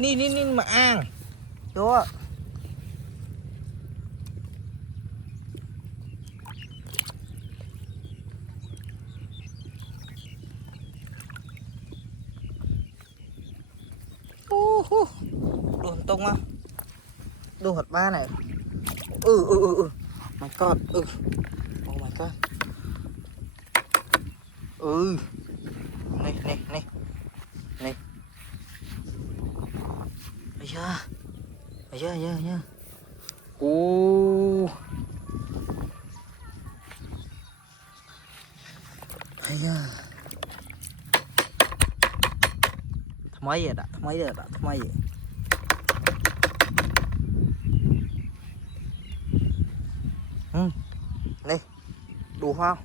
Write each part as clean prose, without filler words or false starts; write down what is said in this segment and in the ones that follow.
Ní mà ăn đó. Đồn tung á, đồ hột ba này. My God, oh my God. Này. Ây da. Ây da. Thằng mấy vậy đã. Này, đùa mau,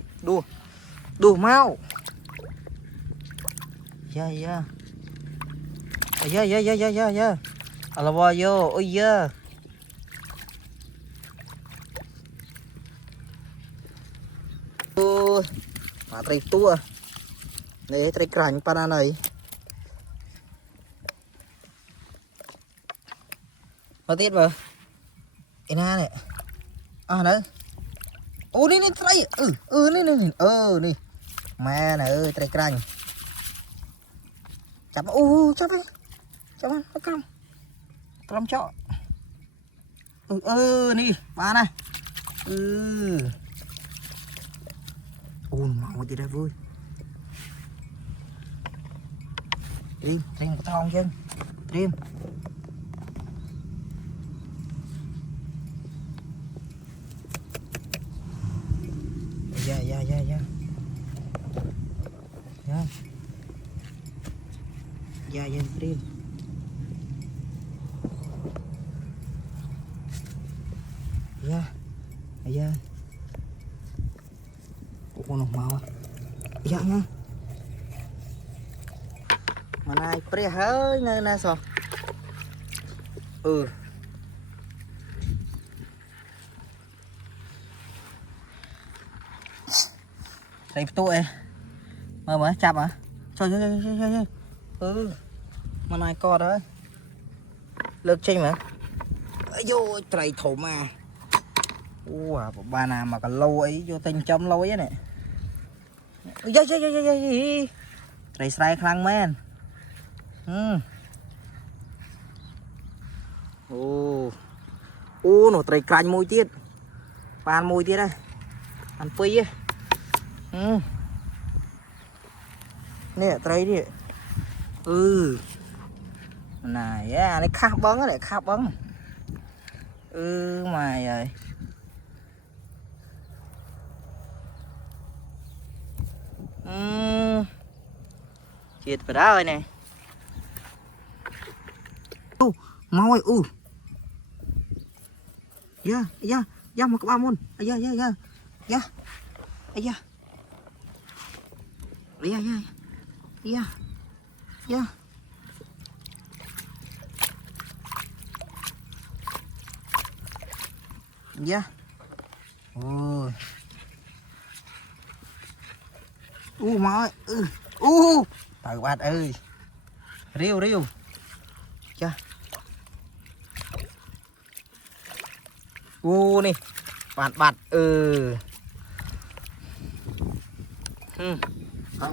đùa mau. Yeah. Alawa yo, ôi da. Mà trai tua. Này trai cành pana này. Mà tiết mà. Ina này. Đấy. Ní trai. Ní. Mẹ này ơi, trai cành. Chắp chắp đi. Chắp ăn, nó cong. Trom chọ. Ní, ba này. Mau thì ra vui. Trim có thong chứ. Trim. Dạ. Dạ, Trim. Dạ. Con nó mau. Dạ nha. Mà này pre hơi nè sao. Đây tụi mà chạp hả? Trời. Mà này co đấy. Lực chênh mà. Vô trời thổ mà. Bà nào mà còn lâu ấy vô tình chấm lâu ấy này. Trời sài khăn men. Nó trời cành môi tiết. Bàn môi tiết đây. Ăn phi ấy. Nè trời đi. Này này khắp bấn á, khắp bấn. Mày ơi. Chết vào đó rồi nè. Mau ơi. Dạ mà các bạn muốn. Dạ. Mau ơi. Trời bát ơi. Riêu. Cha. Nè. Bát.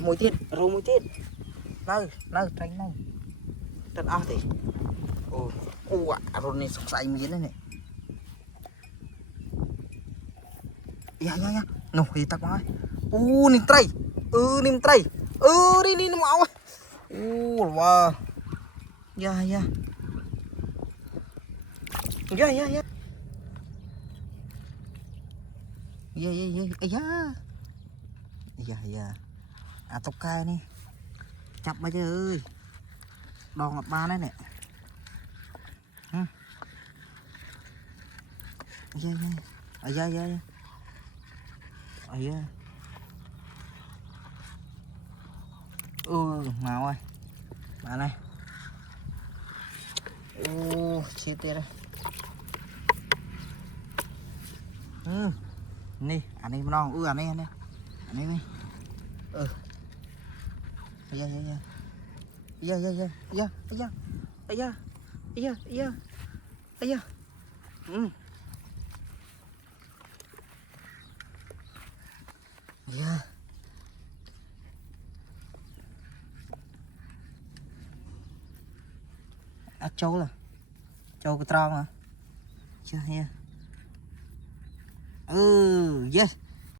Mùi tiết, rô mùi tiết. Nơi, tránh này. Tránh áo thì. Rô này sọc xài miếng này này. Dạ. Nô, thì tắc máu. Nìm tray. Đi nó máu. Wow. Dạ. Dạ. Tóc cay nè. Chắp bây giờ ơi. Đòn ngập ba đấy nè. Dạ. Mau ơi. Bà này. Chia tiết đây. Nè, anh em non. Anh em đi. Dạ. da da da da da da da da da da trâu là trâu cái tròn hả chưa nha yes